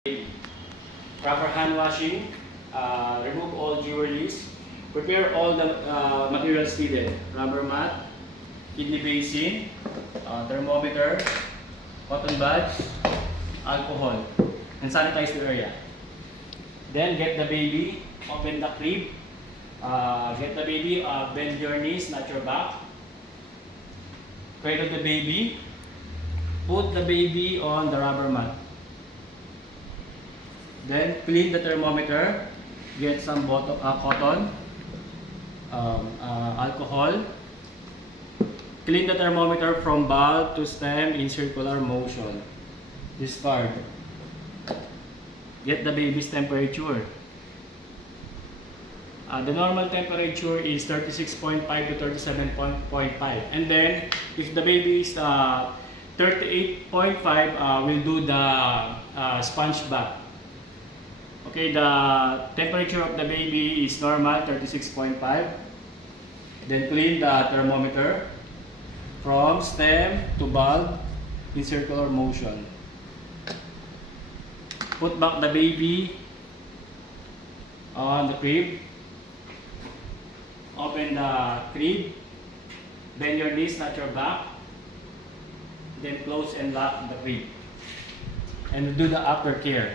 Proper hand washing, remove all jewelries, prepare all the materials needed, rubber mat, kidney basin, thermometer, cotton buds, alcohol, and sanitize the area. Then get the baby, open the crib, get the baby, bend your knees, not your back. Cradle the baby, put the baby on the rubber mat. Then clean the thermometer, get some cotton, alcohol. Clean the thermometer from bulb to stem in circular motion. Discard. Get the baby's temperature. The normal temperature is 36.5 to 37.5, and then if the baby is 38.5, we'll do the sponge bath. Okay, the temperature of the baby is normal, 36.5. Then clean the thermometer from stem to bulb in circular motion. Put back the baby on the crib. Open the crib. Bend your knees, not your back. Then close and lock the crib. And do the aftercare.